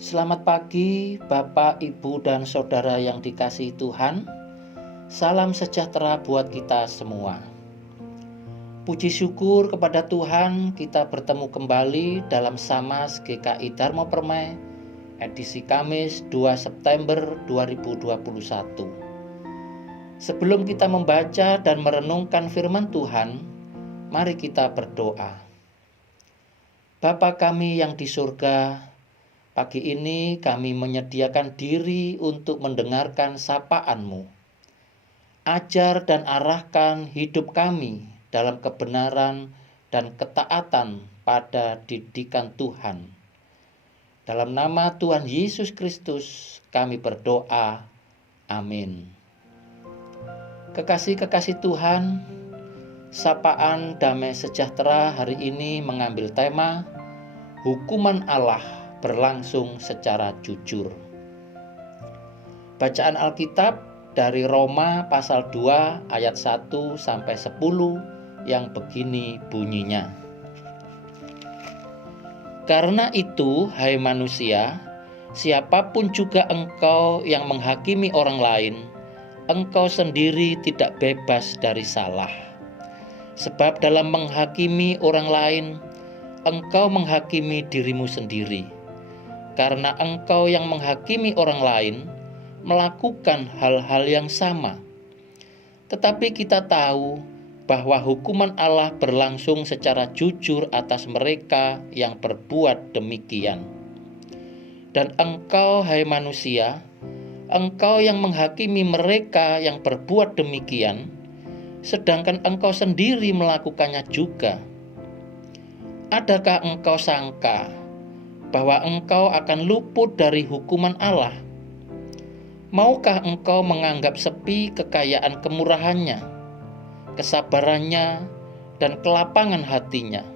Selamat pagi, Bapak, Ibu, dan Saudara yang dikasihi Tuhan. Salam sejahtera buat kita semua. Puji syukur kepada Tuhan, kita bertemu kembali dalam Samas GKI Dharma Permai, edisi Kamis 2 September 2021. Sebelum kita membaca dan merenungkan firman Tuhan, mari kita berdoa. Bapa kami yang di surga, pagi ini kami menyediakan diri untuk mendengarkan sapaan-Mu. Ajar dan arahkan hidup kami dalam kebenaran dan ketaatan pada didikan Tuhan. Dalam nama Tuhan Yesus Kristus kami berdoa. Amin. Kekasih-kekasih Tuhan, sapaan damai sejahtera hari ini mengambil tema hukuman Allah berlangsung secara jujur. Bacaan Alkitab dari Roma pasal 2 ayat 1 sampai 10 yang begini bunyinya. Karena itu, hai manusia, siapapun juga engkau yang menghakimi orang lain, engkau sendiri tidak bebas dari salah. Sebab dalam menghakimi orang lain, engkau menghakimi dirimu sendiri. Karena engkau yang menghakimi orang lain melakukan hal-hal yang sama. Tetapi kita tahu bahwa hukuman Allah berlangsung secara jujur atas mereka yang berbuat demikian. Dan engkau, hai manusia, engkau yang menghakimi mereka yang berbuat demikian, sedangkan engkau sendiri melakukannya juga. Adakah engkau sangka bahwa engkau akan luput dari hukuman Allah? Maukah engkau menganggap sepi kekayaan kemurahannya, kesabarannya, dan kelapangan hatinya?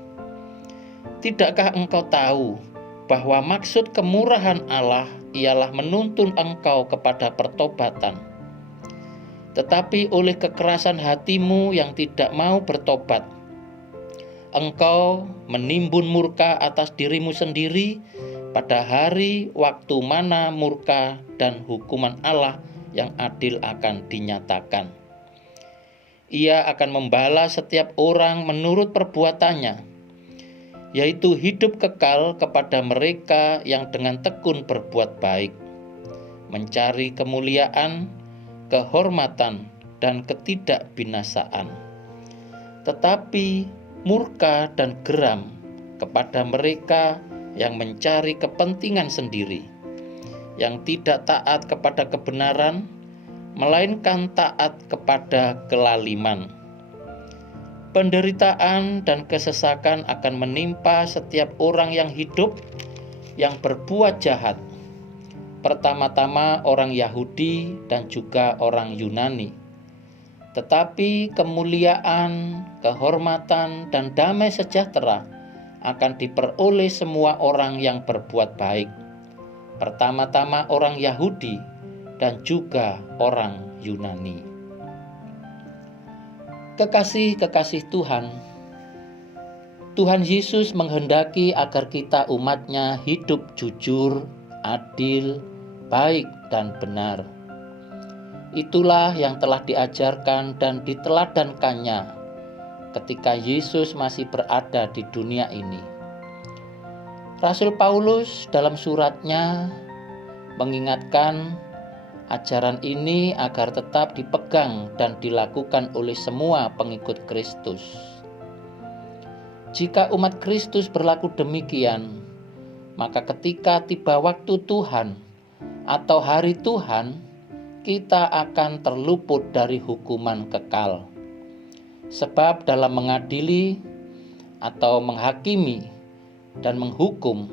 Tidakkah engkau tahu bahwa maksud kemurahan Allah ialah menuntun engkau kepada pertobatan? Tetapi oleh kekerasan hatimu yang tidak mau bertobat, engkau menimbun murka atas dirimu sendiri pada hari waktu mana murka dan hukuman Allah yang adil akan dinyatakan. Ia akan membalas setiap orang menurut perbuatannya, yaitu hidup kekal kepada mereka yang dengan tekun berbuat baik, mencari kemuliaan, kehormatan, dan ketidakbinasaan. Tetapi murka dan geram kepada mereka yang mencari kepentingan sendiri, yang tidak taat kepada kebenaran, melainkan taat kepada kelaliman. Penderitaan dan kesesakan akan menimpa setiap orang yang hidup, yang berbuat jahat, pertama-tama orang Yahudi dan juga orang Yunani. Tetapi kemuliaan, kehormatan, dan damai sejahtera akan diperoleh semua orang yang berbuat baik, pertama-tama orang Yahudi dan juga orang Yunani. Kekasih-kekasih Tuhan, Tuhan Yesus menghendaki agar kita umat-Nya hidup jujur, adil, baik, dan benar. Itulah yang telah diajarkan dan diteladankannya ketika Yesus masih berada di dunia ini. Rasul Paulus dalam suratnya mengingatkan ajaran ini agar tetap dipegang dan dilakukan oleh semua pengikut Kristus. Jika umat Kristus berlaku demikian, maka ketika tiba waktu Tuhan atau hari Tuhan, kita akan terluput dari hukuman kekal. Sebab dalam mengadili atau menghakimi dan menghukum,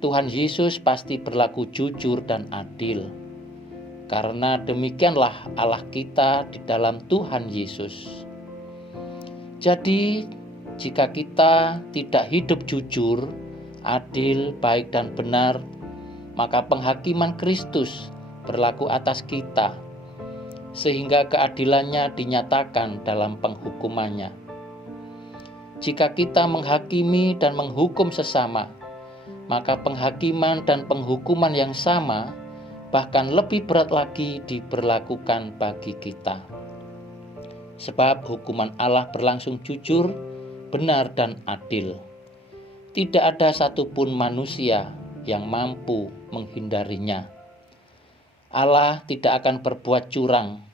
Tuhan Yesus pasti berlaku jujur dan adil. Karena demikianlah Allah kita di dalam Tuhan Yesus. Jadi, jika kita tidak hidup jujur, adil, baik, dan benar, maka penghakiman Kristus berlaku atas kita, sehingga keadilannya dinyatakan dalam penghukumannya. Jika kita menghakimi dan menghukum sesama, maka penghakiman dan penghukuman yang sama, bahkan lebih berat lagi, diberlakukan bagi kita. Sebab hukuman Allah berlangsung jujur, benar, dan adil. Tidak ada satupun manusia yang mampu menghindarinya. Allah tidak akan berbuat curang.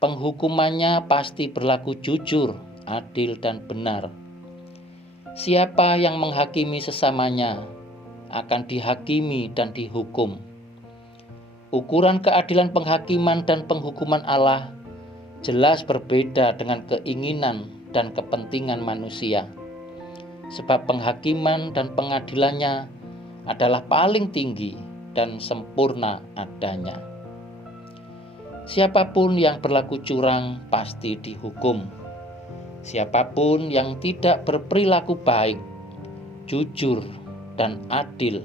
Penghukumannya pasti berlaku jujur, adil, dan benar. Siapa yang menghakimi sesamanya akan dihakimi dan dihukum. Ukuran keadilan penghakiman dan penghukuman Allah jelas berbeda dengan keinginan dan kepentingan manusia. Sebab penghakiman dan pengadilannya adalah paling tinggi dan sempurna adanya. Siapapun yang berlaku curang pasti dihukum. Siapapun yang tidak berperilaku baik, jujur, dan adil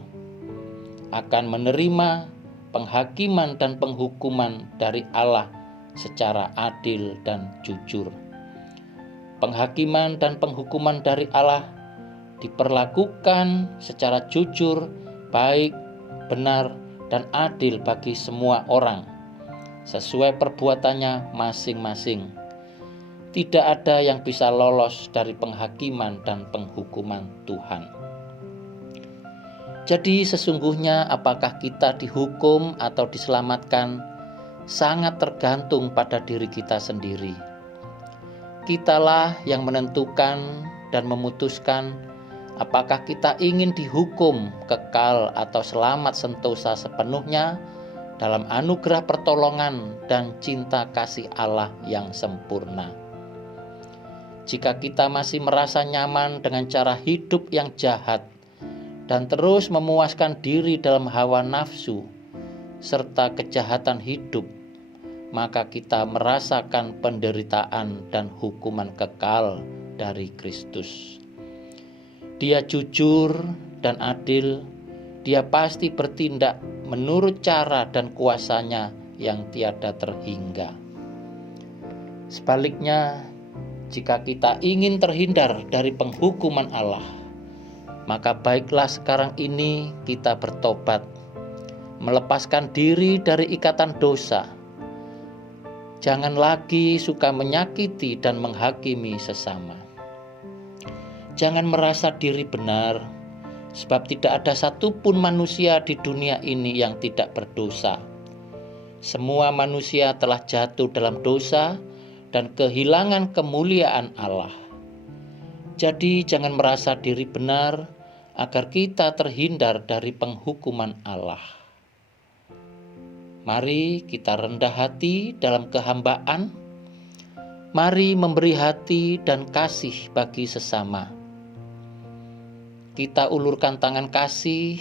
akan menerima penghakiman dan penghukuman dari Allah secara adil dan jujur. Penghakiman dan penghukuman dari Allah diperlakukan secara jujur, baik, benar, dan adil bagi semua orang, sesuai perbuatannya masing-masing. Tidak ada yang bisa lolos dari penghakiman dan penghukuman Tuhan. Jadi sesungguhnya apakah kita dihukum atau diselamatkan sangat tergantung pada diri kita sendiri. Kitalah yang menentukan dan memutuskan apakah kita ingin dihukum kekal atau selamat sentosa sepenuhnya dalam anugerah pertolongan dan cinta kasih Allah yang sempurna. Jika kita masih merasa nyaman dengan cara hidup yang jahat dan terus memuaskan diri dalam hawa nafsu serta kejahatan hidup, maka kita merasakan penderitaan dan hukuman kekal dari Kristus. Dia jujur dan adil, dia pasti bertindak menurut cara dan kuasanya yang tiada terhingga. Sebaliknya, jika kita ingin terhindar dari penghukuman Allah, maka baiklah sekarang ini kita bertobat, melepaskan diri dari ikatan dosa. Jangan lagi suka menyakiti dan menghakimi sesama. Jangan merasa diri benar, sebab tidak ada satupun manusia di dunia ini yang tidak berdosa. Semua manusia telah jatuh dalam dosa dan kehilangan kemuliaan Allah. Jadi jangan merasa diri benar agar kita terhindar dari penghukuman Allah. Mari kita rendah hati dalam kehambaan. Mari memberi hati dan kasih bagi sesama. Kita ulurkan tangan kasih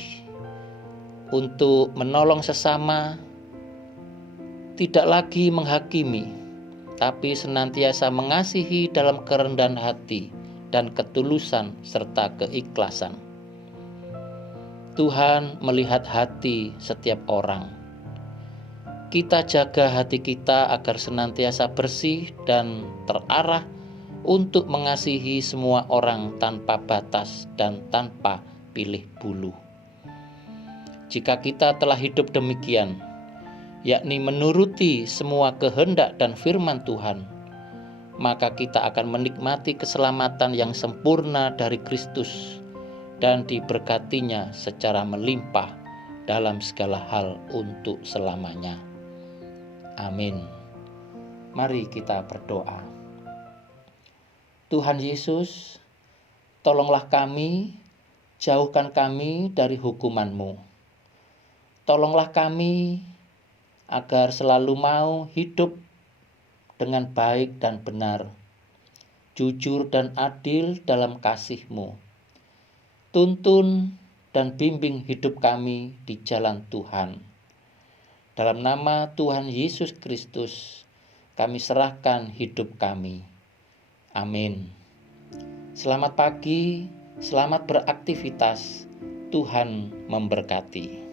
untuk menolong sesama, tidak lagi menghakimi, tapi senantiasa mengasihi dalam kerendahan hati dan ketulusan serta keikhlasan. Tuhan melihat hati setiap orang. Kita jaga hati kita agar senantiasa bersih dan terarah untuk mengasihi semua orang tanpa batas dan tanpa pilih bulu. Jika kita telah hidup demikian, yakni menuruti semua kehendak dan firman Tuhan, maka kita akan menikmati keselamatan yang sempurna dari Kristus dan diberkatinya secara melimpah dalam segala hal untuk selamanya. Amin. Mari kita berdoa. Tuhan Yesus, tolonglah kami, jauhkan kami dari hukuman-Mu. Tolonglah kami agar selalu mau hidup dengan baik dan benar, jujur dan adil dalam kasih-Mu. Tuntun dan bimbing hidup kami di jalan Tuhan. Dalam nama Tuhan Yesus Kristus, kami serahkan hidup kami. Amin. Selamat pagi, selamat beraktivitas. Tuhan memberkati.